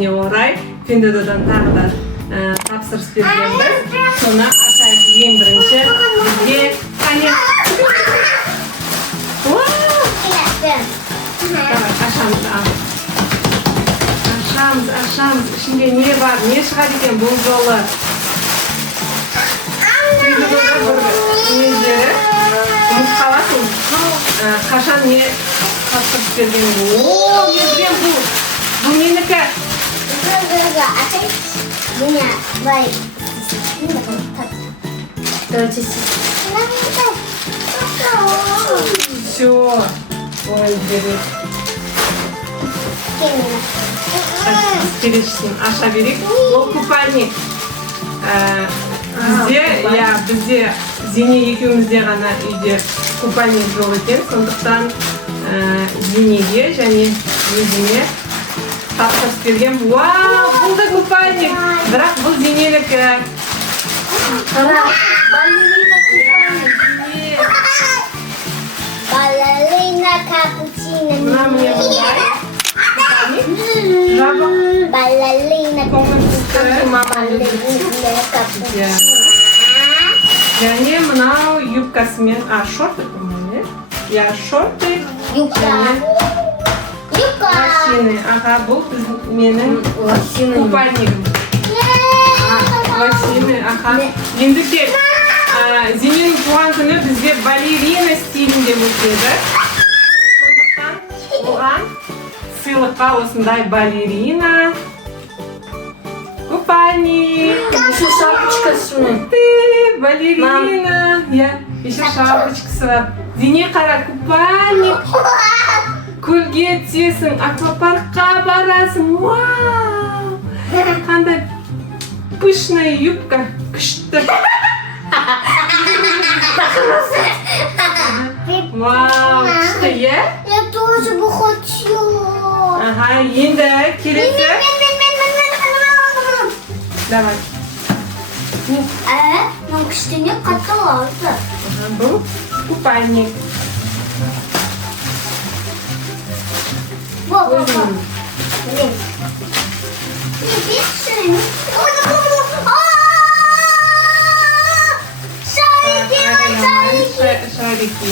күніне орай Фендододан тағы да тапсырыс бергенбіз. Соны ашайық ең бірінші. Бізге қане. Ашамыз. Ішінде не бар, не шығады екен бұл жолы? Ұмытқаласың. Қашан не тапсырыс берген бұл? Мен білем бұл менікі. Все. Ой, берет. Берешсің, аша берейік. Ол купальник. Бізде Зене екеумізде ғана үйде купальник жоқ екен. Сондықтан Зенеге және өзіне тапсырыс берген. Вау, бұл да купальник. Бірақ бұл Зенелікі. Балерина капучино. Мына міне бұлай. Жабық. Балерина капучино. Және мынау юбкасымен, шорты көміне. Шорты. Юбка. Лосины. Бұл менің купальнигім. Лосины. Енді кел. Зененің туған күні бізде балерина стилінде өтеді. Сондықтан оған сыйлыққа осындай балерина купальник. Еще шапочкасы. Балерина. Еще шапочкасы бар. Зене қара, купальник. Көлге түсесің, аквапаркқа барасың. Вау! Қандай пышная юбка. Күшті. Вау, күшті, е? Я тоже бы хочу. Енді келесі. Давай. Ну, кішкене қаталады. Бұл купальник. Блин. Не пиши. Шарики,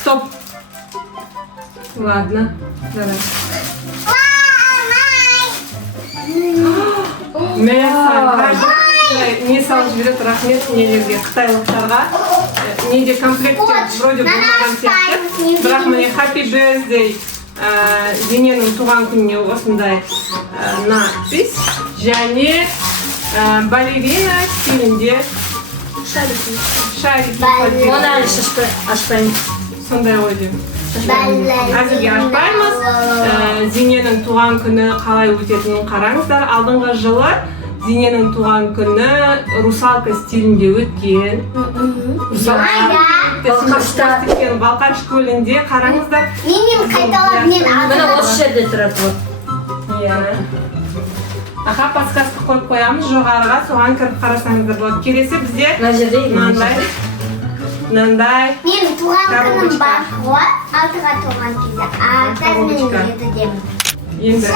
Стоп. Ладно, давай. Не салып жібереді, рахмет нелерге, қытайлықтарға. Неде комплектте вроде болмаған сияқты. Бірақ міне Happy Birthday Зененің туған күніне осындай надпись. Және балерина стилінде шарики. Оны әлі ашпаймыз. Сондай ой деймін. Әзірге ашпаймыз. Зененің туған күні қалай өтетінін қараңыздар. Алдыңғы жылы Зененің туған күні русалка стилінде өткен. Балқаш көлінде қараңыздар. Менің қайталап мен Мына осы жерде тұрады. Подсказка қойып қоямыз жоғарыға, соған кіріп қарасаңыздар болады. Келесі бізде мынандай. Мен туған күнім бар ғой, алтыға туған кезде. Қазір мен едім. Енді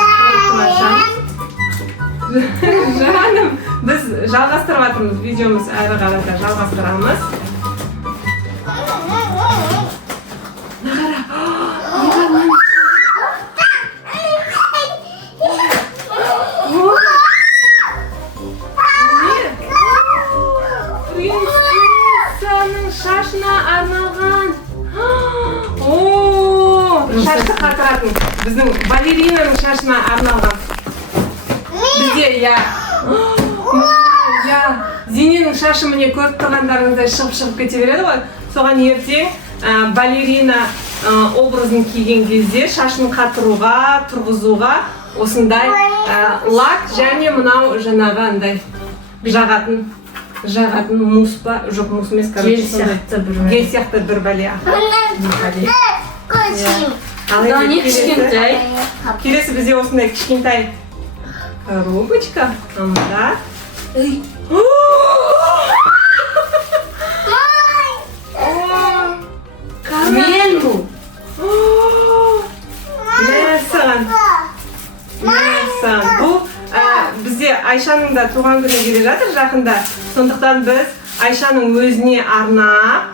жаным, біз жалғастырып жатырмыз, видеомыз әрі қарата жалғастырамыз. Принцессаның шашына арналған. Шашты қатыратын. Біздің балеринаның шашына арналған. Бізде, Зененің шашы міне көріп тұрғандарыңыздай шығып кете береді ғой. Соған ертең балерина образын киген кезде шашын қатыруға, тұрғызуға осындай лак және мынау жаңағы андай жағатын мус па? Жоқ, мус емес, гель сияқты бір бәле. Келесі бізде осындай кішкентай коробочка. Мен бұл. Мәссаған. Айшаның да туған күні келе жатыр жақында. Сондықтан біз Айшаның өзіне арнап,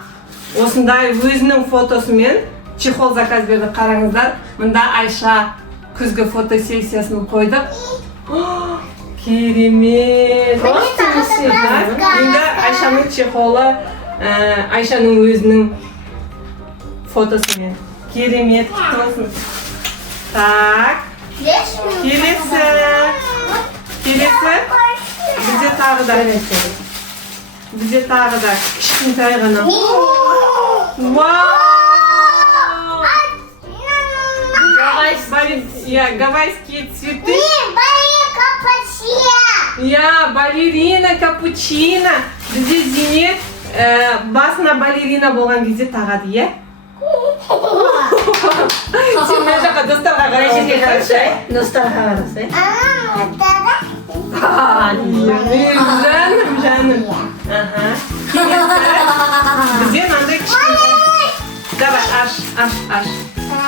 осындай өзінің фотосымен чехол заказ бердік. Қараңыздар, мында Айша күзгі фотосессиясын қойдық. Керемет! Енді Айшаның чехолы, Айшаның өзінің фотосымен. Керемет, құтты болсын. Так, келесі. Бізде тағы да кішкентай ғана. Вау! Гавайские цветы. Балерина капучино. Бізде Зейнеп басына балерина болған кезде тағады, иә? Сен мына жаққа достарға қарайсың. Достарға қарасай. Жаным. Бізде мынандай кішкентай. Давай, аш.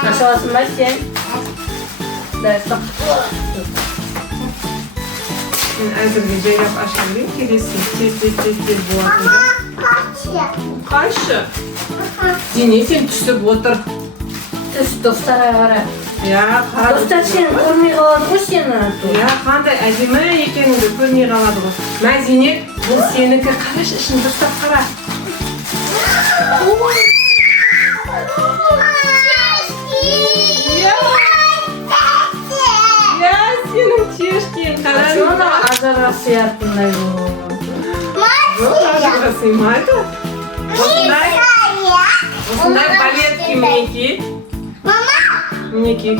Аша аласың ба сен? Дай, стоп. Мен әзірге жайлап аша берейін, келесі тез болады. Қайшы? Дене сен түсіп отыр. Түс, достарға қара. Достар сені көрмей қалады ғой сені. Қандай әдемі екеніңді көрмей қалады ғой. Мәзинет, бұл сенікі. Қарашы, ішін дұрыстап қара. Сенің чешкең, қараңыз. Оны ажарға сиятындай бұл. Ажарға сыймайды. Осындай балетки мінеки. Мінеки.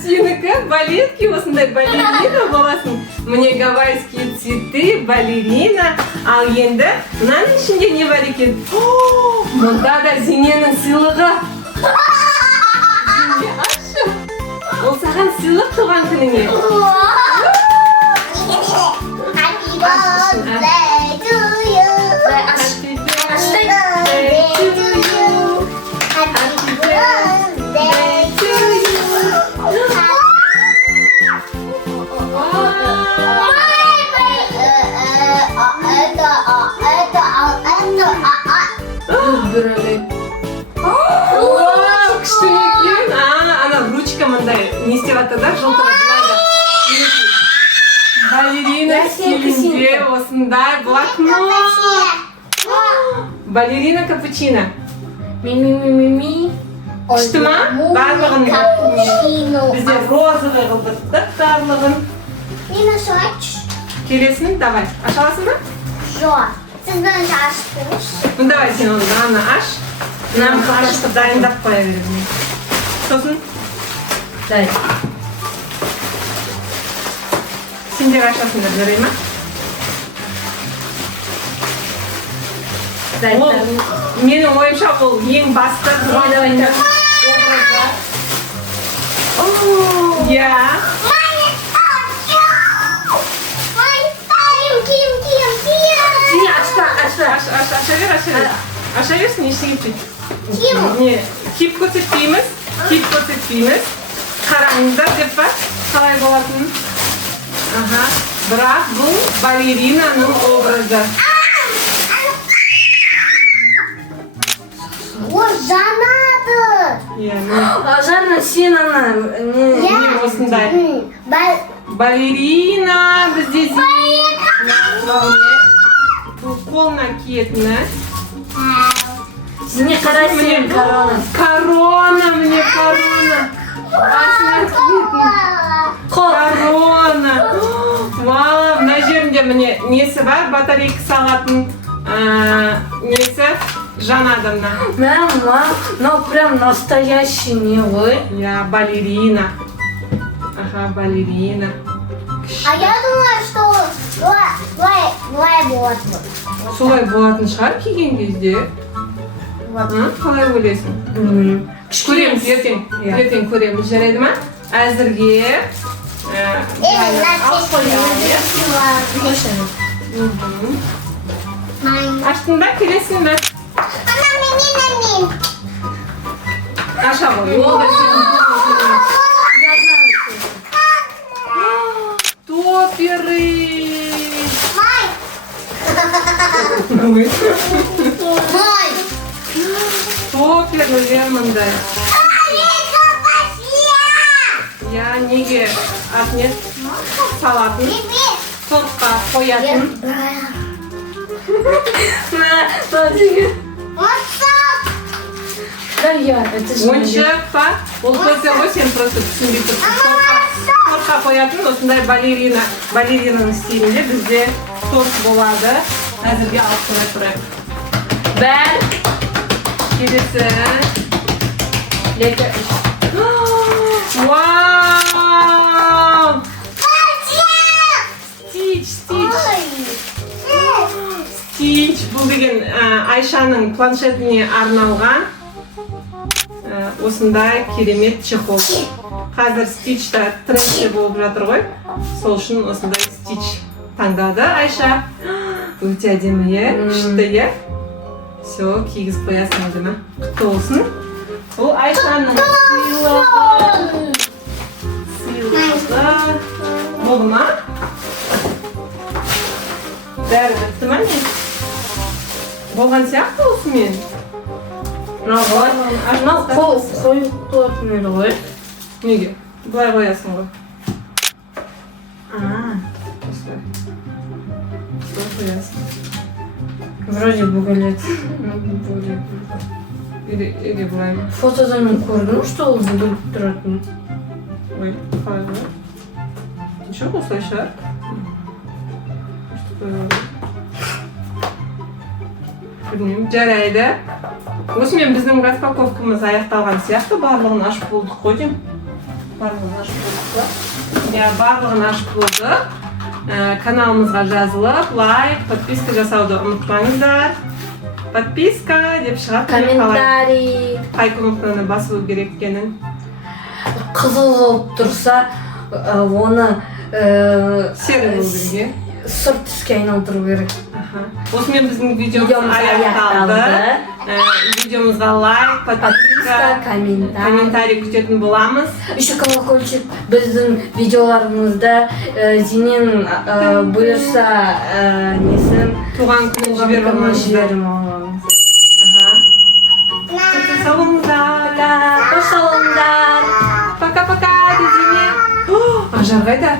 Сенікі балетки, осындай балерина боласың. Мне гавайские цветы, балерина. Ал енді, мынаның ішінде не бар екен? Мұнда да Зиненің сыйлығы. Ол саған сыйлық туған күніңе. Күшті екен. Ана ручка мындай не істеп жатыр, жылтырайды. Балерина стилінде осындай блокнот. Балерина капучино. Ми. Күшті ма? Барлығын бізде розовый қылдырттық барлығын. Келесін, давай. Аша аласың ба? Жоқ. Сіз бірінші ашып көріңіз. Давай сен оны ана аш. Нам ашып дайындап қоя беремін. Сосын? Дай. Сендер ашасыңдар, жарай ма? Менің ойымша бұл ең басты образға. Иә. Аша берсін, ештеңе етпейді. Киіп көрсетпейміз. Қараңыздар деп па, қалай болатынын. Бірақ бұл балеринаның образы. О, жанады! Жарна сен ана. Міне осындай. Балерина бізде қолына киетіні. Сіне қарайсың корона. Корона, міне корона. Басына киетін. Корона. Вау, мына жерінде міне несі бар, батарейка салатын несі жанады мына. Ну прям настоящий не ғой. Я балерина. Балерина. А я думаю, что былай болады. Солай болатын шығар киген кезде. Қалай ойлайсың? Көреміз, ертең көреміз, жарайды ма? Әзірге аштың ба, келесің ба? Ана, мен. Аша ғой, ол да сен. Вперед! Май! Ой. Май! Супер, Лермондай. Алика пошли! Я неге отнес салатын сортқа қоятын. Подожди. Вот Да я, это же... Ойыншық па? Ол көзде ғой сен просто түсінбей тұрсың. Сортқа қоятын осындай балеринаның стилінде бізде торт болады. Әзірге алып қоя тұрайық. Ben... Келесі. Екі... Вау! Стич. Стич. Бұл деген Айшаның планшетіне арналған осындай керемет чехол. Қазір стичта трендте болып жатыр ғой. Сол үшін осындай стич таңдады Айша. Өте әдемі, е? Күшті, е? Все, кигізіп қоясың әдемі. Құтты болсын. Бұл Айшаның сыйлығы. Болды ма? Бәрі бітті ма не? Болған сияқты осымен. Мынау қойып қоятын еді ғой. Неге? Былай қоясың ғой. Осылай. Былай қоясың. Вроде бүгілет. Или былай ма? Фотодан көрдім, что ол бүгіліп тұратын. Ой, қалай ғой? Ничего, осылай шығар. Білмеймін, жарайды. Осымен біздің распаковкамыз аяқталған сияқты. Барлығын ашып болдық қой деймін. Барлығын ашып болдық па? Я барлығын ашып болдық. Каналымызға жазылып, лайк, подписка жасауды ұмытпаңыздар. Подписка деп шығады. Комментарий. Қай кнопканы басу керек екенін. Қызыл болып тұрса, оны Сері болу керек. сұр түске айналдыру керек. Осымен біздің видеомыз аяқталды. Видеомызға лайк, подписка, комментарий күтетін боламыз. Еще колокольчик біздің видеоларымызда Зинен бұйырса несін Туған күні жіберіп аламыз. Сау болыңыздар. Қош болыңыздар. Пока-пока, дедене. Ажар қайда?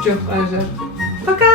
Жоқ, Ажар. Пока!